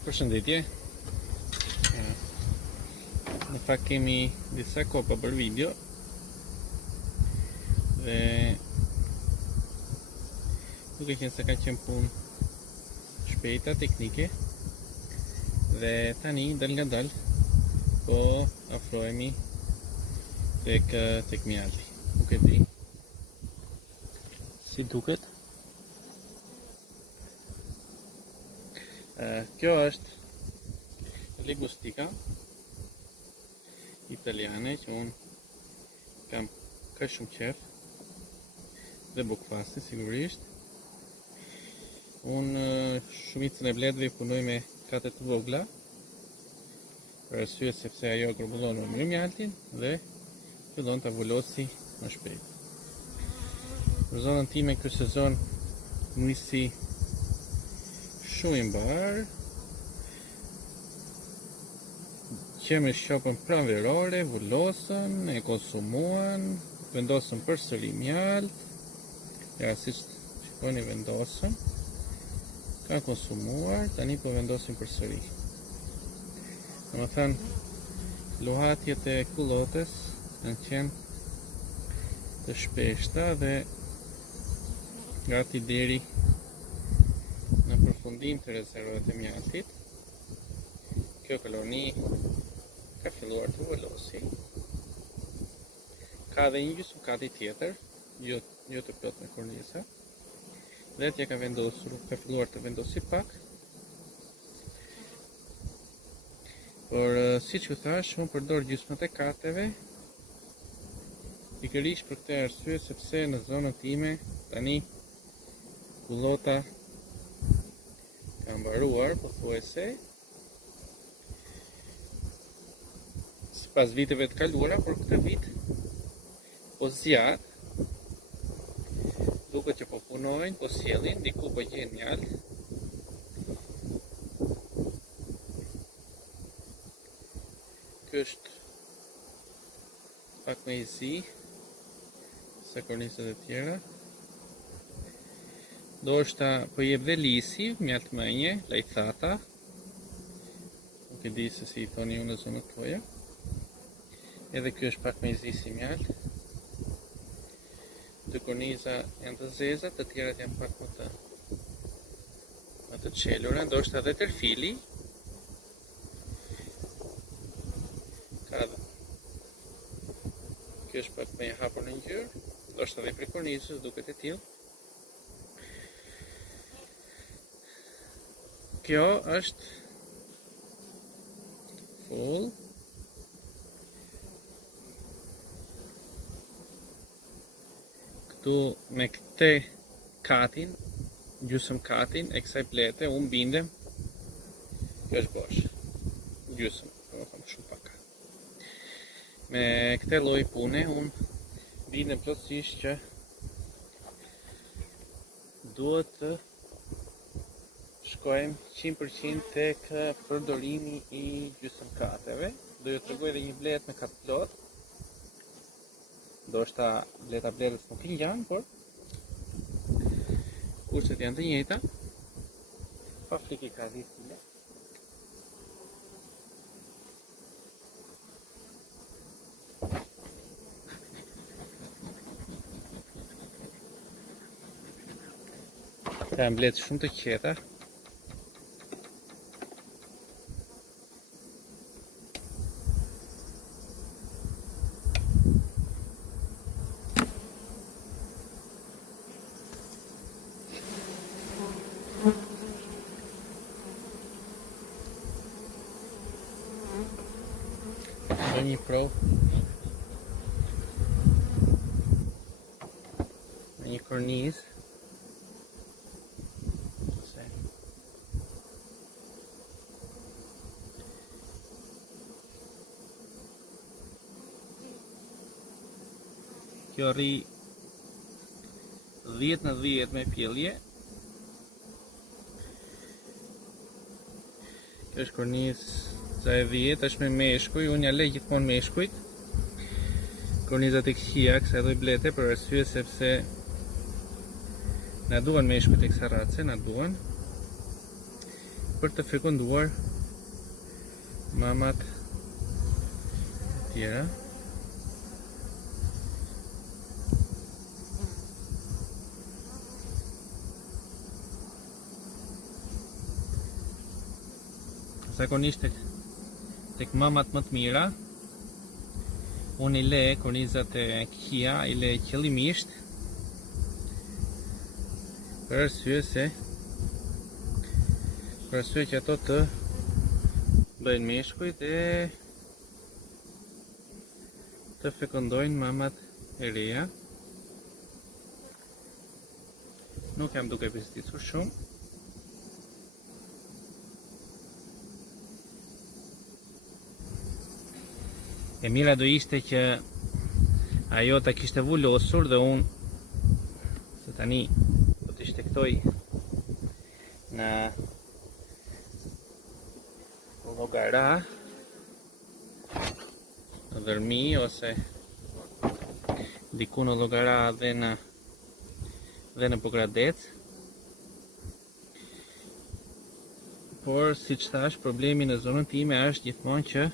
Përshëndetje. Në fakt kemi disa kopa për video dhe duke qenë se ka qenë punë shpejta, teknike dhe tani dal nga dal po afrohemi tek mjalti. Nuk e di si duket. Kjo është ligustika italiane që unë kam ka shumë qef dhe bukfasti sigurisht. Unë shumicën e bledhve punoj me katet të vogla për arsye sepse ajo grumbullon më mirë mjaltin dhe fillon të avullosi më shpejt. Për zonën time ky sezon nisi shumë i mbarë, që me shqopën pranverore, vullosën, e konsumuan, vendosën përsëri mjalt, ja si shikoni vendosën, ka konsumuar, tani po vendosin përsëri. Në më thënë, luhatjet e kullotës kanë qenë të shpeshta dhe gati deri në përfundim të rezervat e mjaltit. Kjo koloni ka filluar të vullosi. Ka dhe një gjysmëkati tjetër, jo të plot me kornisa. Dhe tja ka filluar të vendosi pak. Por siç ju thash, unë përdor gjysmët e kateve pikërisht për këtë arsye sepse në zonën time tani kullota ka mbaruar pothuajse sipas viteve të kaluara, por këtë vit po zjat, duket që po punojnë, po sjellin, diku po gjen mjalt. Ky është pak më i zi se kornisat e tjera. Do është po jep dhe lisi, mjalt mënje, lajthata. Nuk e di se si i thoni ju në zonët tuaja. Edhe kjo është pak më i zi si mjalt. Dy korniza janë të zeza, të tjerat janë pak më të qelura, ndoshta edhe terfili. Kjo është pak më e hapur në ngjyrë, ndoshta edhe për kornizës duket e tillë. Kjo është full. Këtu me këtë katin, gjysëm katin e kësaj plete, unë bindem, kjo është bosh, gjysëm, do të them shumë pak. Me këtë lloj pune, unë bindem plotësisht që duhet të shkojmë 100% tek përdorimi i gjysmëkateve. Do ju tregoj edhe një blet me kat plot. Ndoshta bleta blerës nuk i ngjan, por kurset janë të njëjta. Pa frikë ka rritje. Ka mbletë shumë të qeta. Do një provë me një kornizë. Kjo rri 10 në 10 me pjellje. Kjo është kornizë sa e 10, është me meshkuj, unë ja lej gjithmonë meshkujt. Kornizat e këqija, kësaj lloj blete, për arsye sepse na duan meshkujt e kësaj race, na duan. për të fekunduar mamat tjera. Zakonisht tek mamat më të mira, unë i le kornizat e këqija, i le qëllimisht për arsye që ato të bëjnë meshkuj dhe të fekundojnë mamat e reja. Nuk jam duke përdisur shumë. E mira do ishte që ajo ta kishte vullosur dhe unë se tani do t'i shtektoj në llogara, në dërmi ose diku në llogara dhe në Pogradec. Por siç thash, problemi në zonën time është gjithmonë që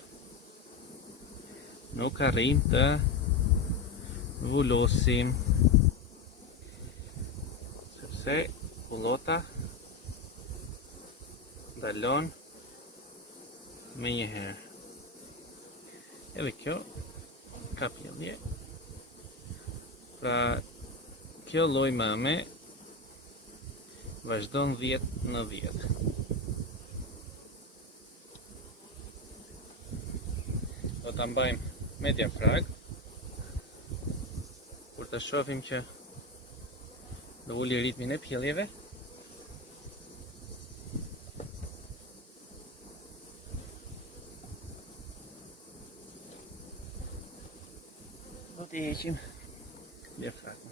nuk arrim të vullosim, sepse vullota ndalon me njëherë. Edhe kjo ka pjellje. Pra kjo lloj mame vazhdon 10/10. Do ta mbajmë me diafrag kur të shohim që do uli ritmin e pjelljeve. Do t'i heqim diafragën.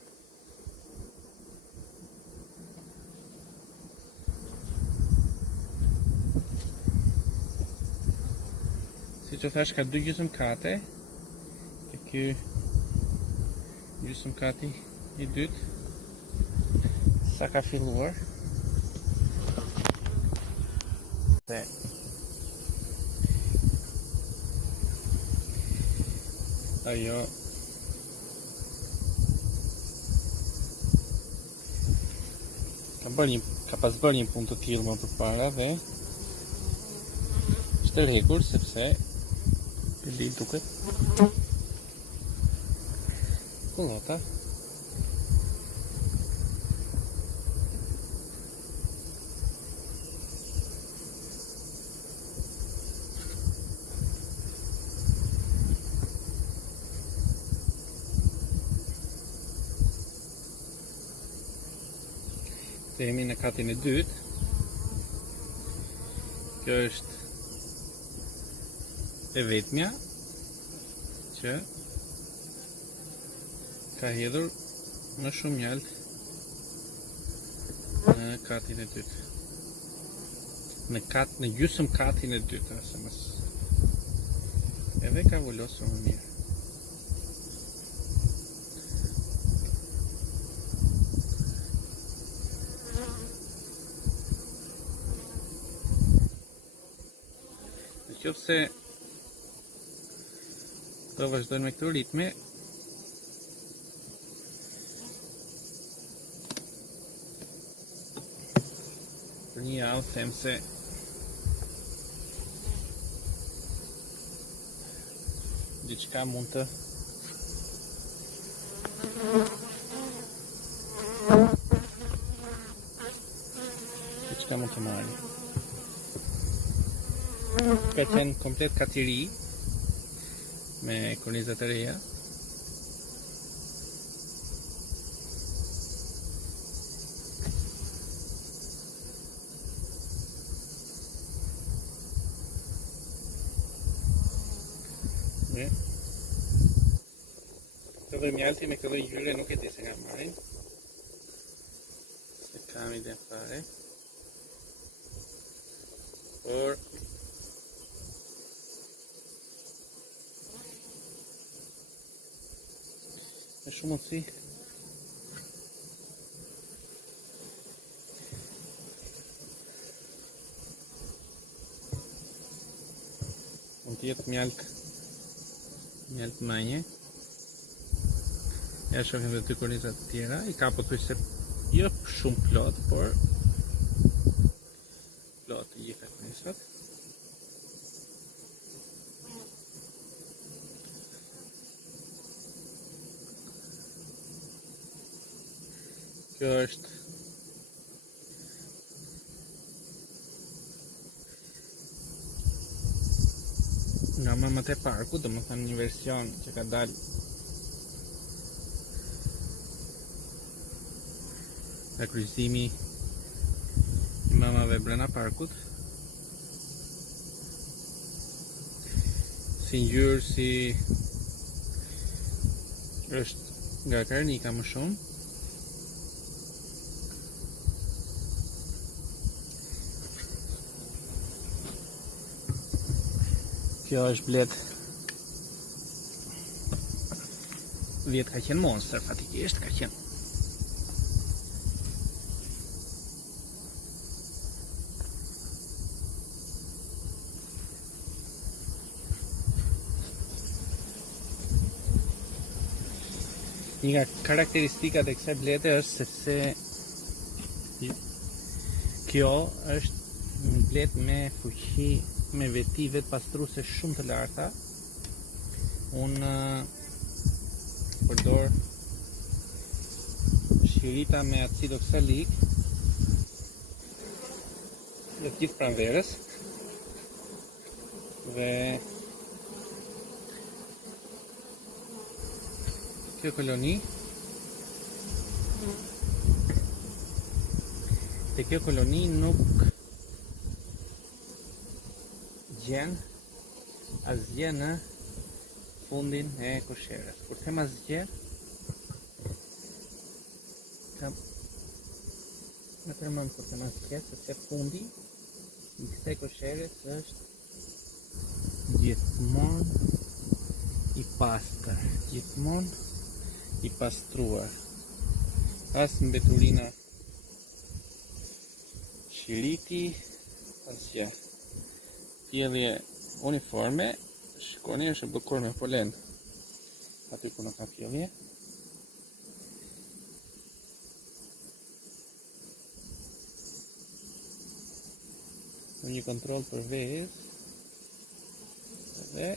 Si që thash, ka 2 gjysmëkate. Ky gjysmëkati i dytë sa ka filluar. Dhe ajo ka pas bërë një punë të tillë më përpara dhe është tërhequr sepse li duket vullota. Jemi në katin e dytë. Kjo është e vetmja që ka hedhur më shumë mjalt në katin e dytë. Në gjysmë katin e dytë, ose mos. Edhe ka vullosur më mirë. Nëse do vazhdojnë me këto ritme, për një javë them se diçka mund të marrë. Ka qenë komplet katiri me kornizat e reja. Këtë dhe mjalti me këtë gjyre nuk e di se nga marrin. Se kam ide fare. Por me shumë mundësi jetë mjalt manje. Ja shohim dhe 2 kornizat të tjera, i ka pothuajse jo shumë plot, por plot të gjitha kornizat. Kjo është nga mamët e parku, do më thënë një version që ka dalë nga kryqëzimi i mamave brenda parkut. Si ngjyrë, si është nga karnika më shumë. Kjo është blet 10 ka qenë monster, fatikisht ka qenë. Një nga karakteristikat e kësaj blete është sepse kjo është një blet me fuqi, me veti vetë pastruese shumë të larta. Unë përdor shirita me acid oksalik dhe të gjithë pranverës, dhe kjo koloni nuk gjen asgjë në fundin e kosherës. Kur them asgjë, më tërmend kur them asgjë, sepse fundi i kësaj kosherës është gjithmonë i pastër, gjithmonë i pastruar. As mbeturina shiriti, asgjë. Pjellje uniforme, shikoni është bërkur me polen aty ku nuk ka pjellje. Në një kontroll për vezë dhe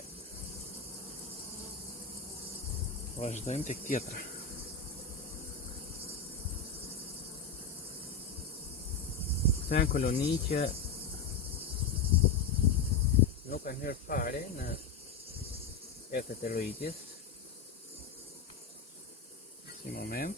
vazhdojmë tek tjetra. Këto janë koloni që nuk kanë hyrë fare në etet e rojitjes. Si moment.